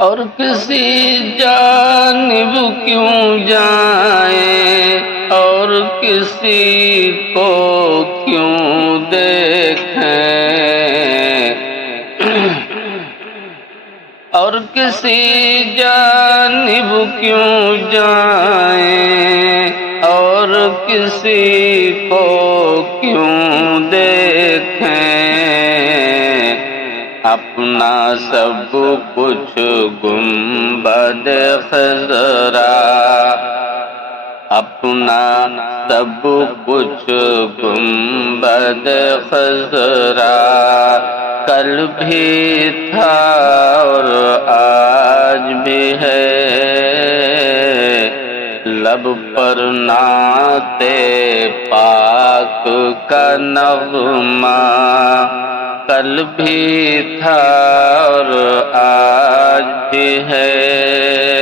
اور کسی جانب کیوں جائیں اور کسی کو کیوں دیکھیں اور کسی جانب کیوں جائیں اور کسی کو کیوں دیکھیں اپنا سب کچھ گنبد خضرا اپنا سب کچھ گنبد خضرا کل بھی تھا اور آج بھی ہے لب پر نعت پاک کا نغمہ کل بھی تھا اور آج بھی ہے